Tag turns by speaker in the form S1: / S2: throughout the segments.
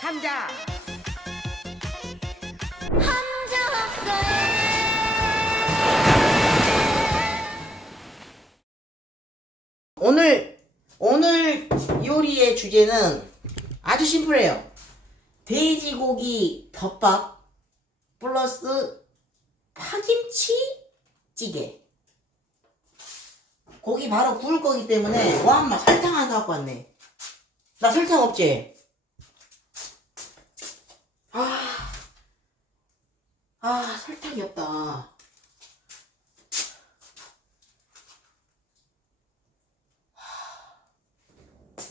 S1: 감자. 오늘 오늘 요리의 주제는 아주 심플해요. 돼지고기 덮밥 플러스 파김치 찌개. 고기 바로 구울 거기 때문에 와 엄마 설탕 하나 사갖고 왔네. 나 설탕 없지? 아 설탕이 없다.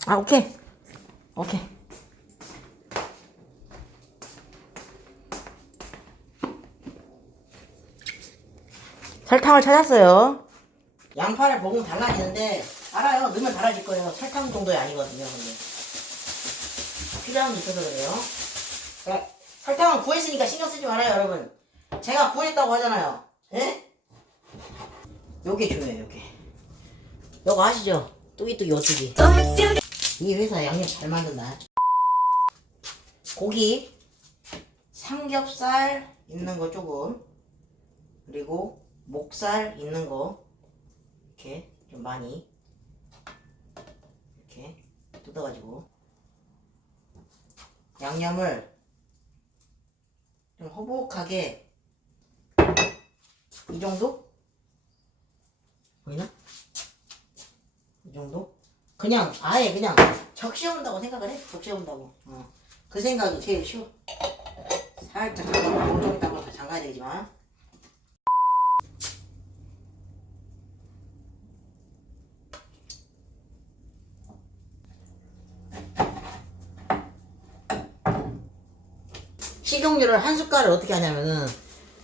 S1: 아 오케이 오케이. 설탕을 찾았어요. 양파를 볶으면 달라지는데 알아요. 넣으면 달라질 거예요. 설탕 정도이 아니거든요. 근데 필요한 게 있어서 그래요. 자, 설탕은 구했으니까 신경 쓰지 말아요, 여러분. 제가 구했다고 하잖아요. 예? 요게 중요해요, 요게. 요거 아시죠? 뚜기뚜기 오뚜기. 이 회사 양념 잘 만든다. 고기, 삼겹살 있는 거 조금, 그리고 목살 있는 거 이렇게 좀 많이 이렇게 뜯어가지고 양념을 좀 허복하게 이 정도 보이나? 이 정도? 그냥 아예 그냥 적셔온다고 생각을 해 적셔온다고 어. 그 생각이 제일 쉬워 살짝 잠깐만 오종 있다고 다 잠가야 되지만 식용유를 한 숟갈을 어떻게 하냐면은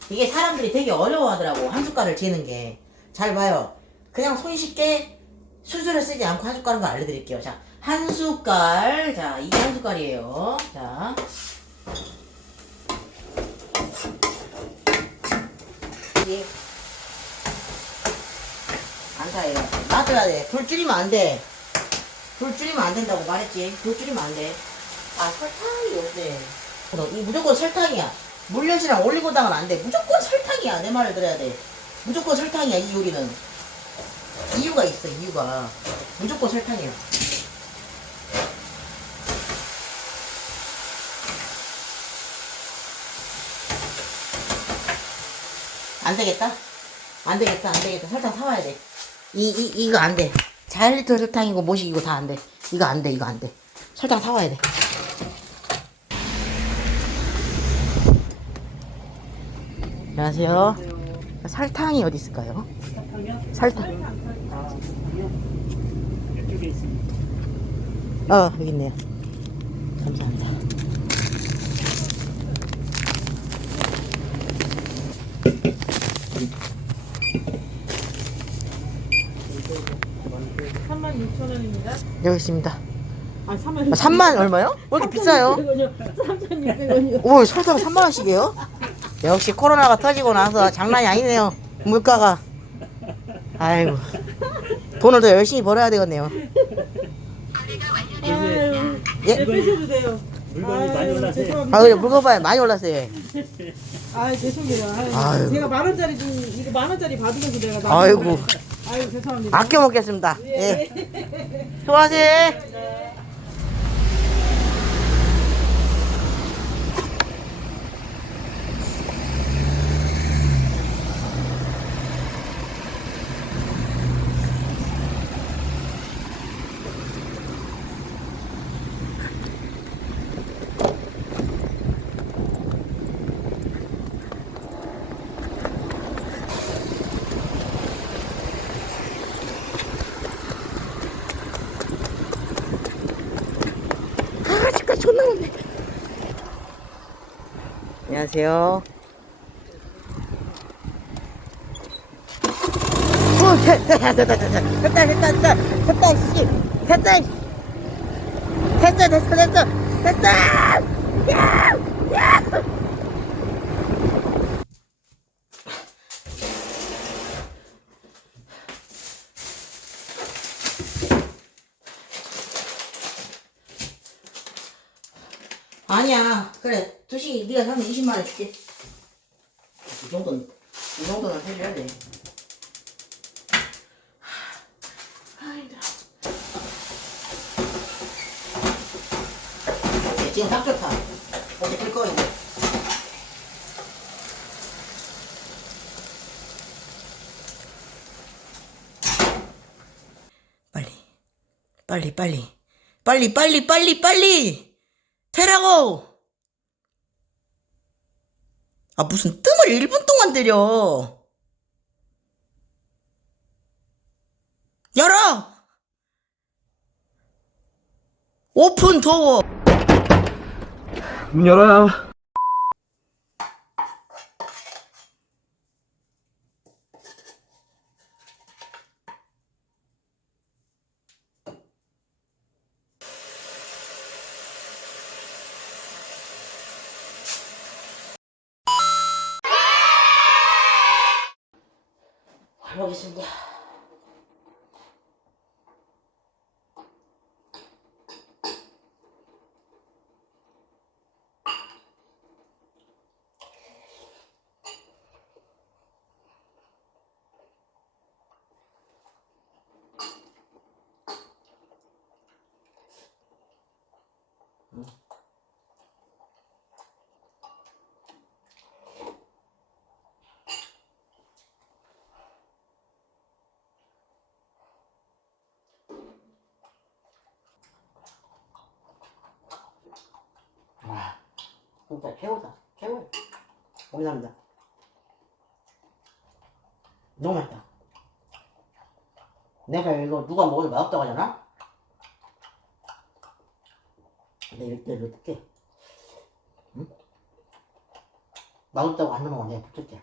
S1: 이게 사람들이 되게 어려워하더라고 한 숟갈을 재는 게. 잘 봐요. 그냥 손쉽게 수저를 쓰지 않고 한 숟갈인 거 알려드릴게요. 자 한 숟갈. 자 이게 한 숟갈이에요. 자. 이게 안 타요. 놔둬야 돼불 줄이면 안돼 불 줄이면 안 된다고 말했지. 불 줄이면 안돼아 설탕이 없네. 너, 이 무조건 설탕이야. 물엿이랑 올리고당은 안 돼. 무조건 설탕이야. 내 말을 들어야 돼. 무조건 설탕이야, 이 요리는. 이유가 있어, 이유가. 무조건 설탕이야. 안 되겠다? 안 되겠다, 안 되겠다. 설탕 사와야 돼. 이, 이, 이거 안 돼. 자일리터 설탕이고 이거 다안 돼. 이거 안 돼, 이거 안 돼. 설탕 사와야 돼. 안녕하세요. 설탕이 어디 있을까요? 설탕. 어, 여기 있네요. 감사합니다. 여기 있습니다.
S2: 아, 3만
S1: 3만 얼마요? 왜 이렇게 비싸요?
S2: 3,600원이요.
S1: 오, 설탕 3만 원씩이에요? 역시 코로나가 터지고 나서 장난이 아니네요. 물가가. 아이고. 돈을 더 열심히 벌어야 되겠네요.
S2: 아유,
S1: 예?
S2: 네, 빼셔도 돼요.
S3: 물건이 많이
S2: 아유,
S3: 올랐어요.
S2: 죄송합니다.
S1: 아, 그래, 물건 봐요. 많이 올랐어요.
S2: 아유, 죄송해요. 아유,
S1: 아유.
S2: 제가 만 원짜리 좀, 이거 만 원짜리 받으면서 내가
S1: 아이고.
S2: 아유, 죄송합니다.
S1: 아껴 먹겠습니다. 예. 수고하세요. 나 많네. 안녕하세요. 오, 됐다, 됐다, 됐다, 됐다, 됐다, 됐다, 씨, 됐다, 씨. 됐다, 됐어, 됐어, 됐다. 야, 야. 아니야. 그래. 두시 네가 사면 20만 원 줄게. 이 정도는 이 정도는 해줘야 돼. 아. 오케이, 지금 딱 좋다. 어디 끌 거야. 빨리, 빨리, 빨리, 빨리, 빨리, 빨리, 빨리. 되라고. 아 무슨 뜸을 1분 동안 들여. 열어. 오픈 도어.
S3: 문 열어요.
S1: 먹겠습니다. 와, 진짜 최고다. 최고. 감사합니다. 너무 맛있다. 내가 이거 누가 먹어도 맛없다고 하잖아? 근데 때 어떡해? 응? 맛없다고 안 내가 붙을게.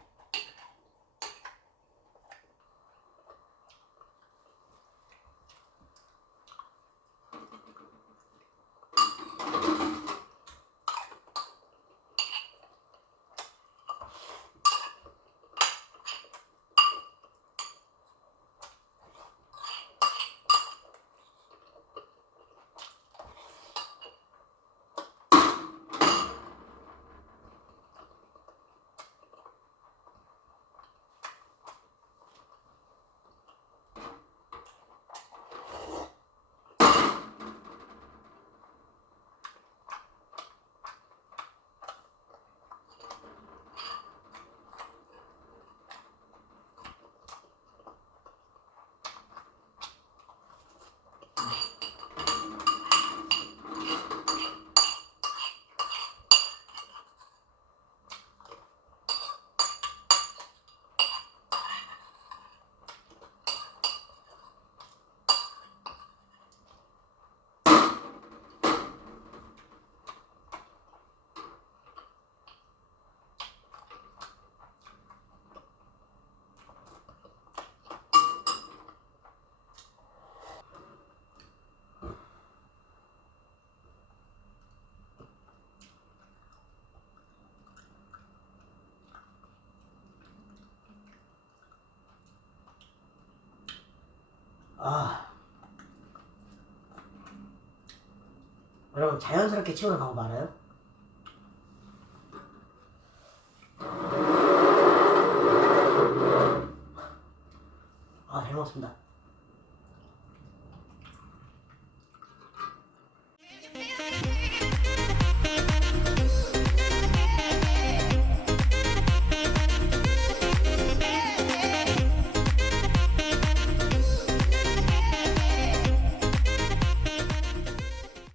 S1: 아. 여러분 자연스럽게 치우는 방법 알아요?